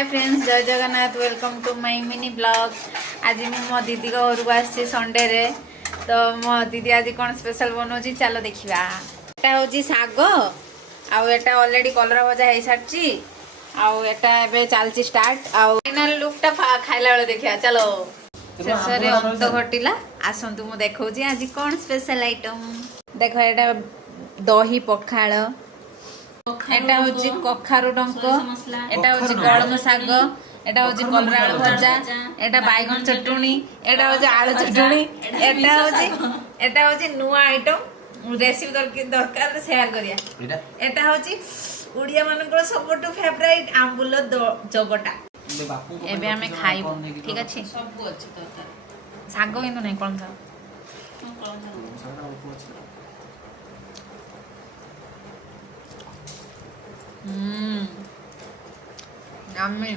हाय friends जय Jagannath welcome to my mini blog. आज मु मो दीदी घर को आसी संडे रे तो मो दीदी आज कौन स्पेशल बनौची चलो देखिबा। एटा होची साग आउ एटा ऑलरेडी कलरा भजा हे सारची आउ एटा एबे चालची स्टार्ट आउ फाइनल लुक टा खाइला बेले देखिया चलो। शेषरे अंत घटिला आसंतु मु देखौची आज कौन स्पेशल आइटम देखो एटा दही पखाळ एटा होची कखारु डंक एटा होची कलम साग एटा होची कलरा आलू भजा एटा बैगन चटुनी एटा होची आलू चटुनी एटा होची नुआ आइटम रेसिपी दरकार शेयर करिया। एटा होची उड़िया मानकर सबटु फेवरेट आंबुल जगटा एबे हमें खाइबो ठीक अछि सब अछि तरकारी साग किंतु नै कलम साग yummy